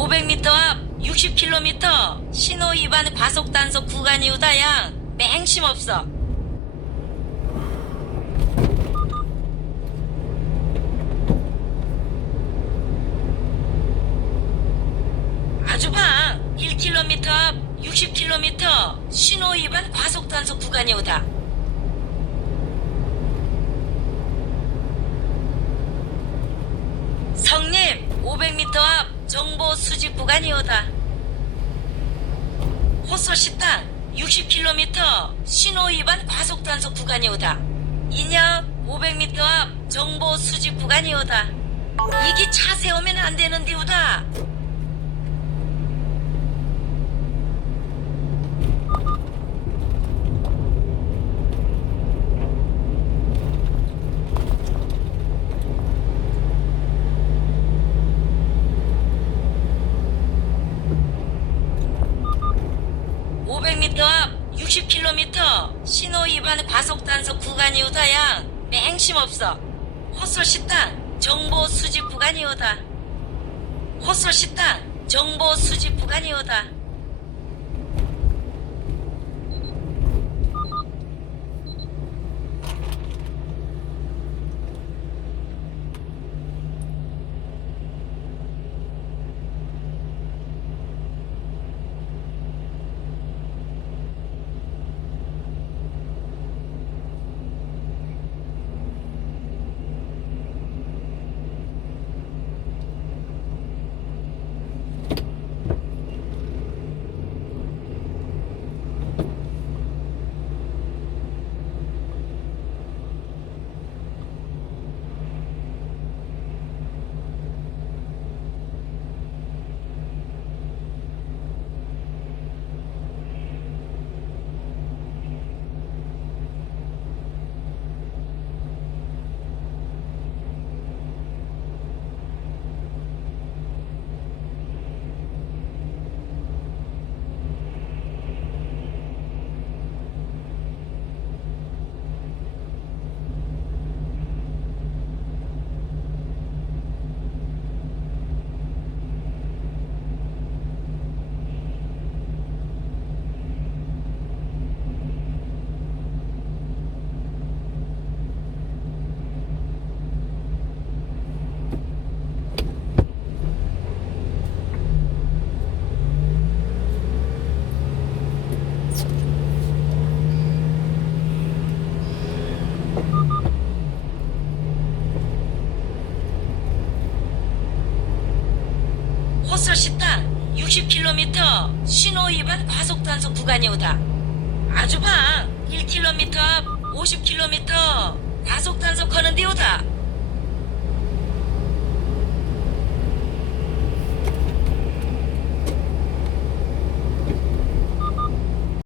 500m 앞 60km 신호 위반 과속 단속 구간이오다 양 맹심 없어. 아주 방 1km 앞 60km 신호 위반 과속 단속 구간이 오다. 성님 500m 앞 정보 수집 구간이오다. 호소 식당 60km 신호 위반 과속 단속 구간이오다. 인역 500m 앞 정보 수집 구간이오다. 이게 차 세우면 안 되는데오다 오0 0 m 앞 60km 신호 위반 과속 단속 구간이오다 양 맹심 없어. 호소 식당 정보 수집 구간이오다. 호소 식당 정보 수집 구간이오다 호소 식당 60km 신호 위반 과속 단속 구간이 오다. 아주방 1km 앞 50km 과속 단속하는 데 오다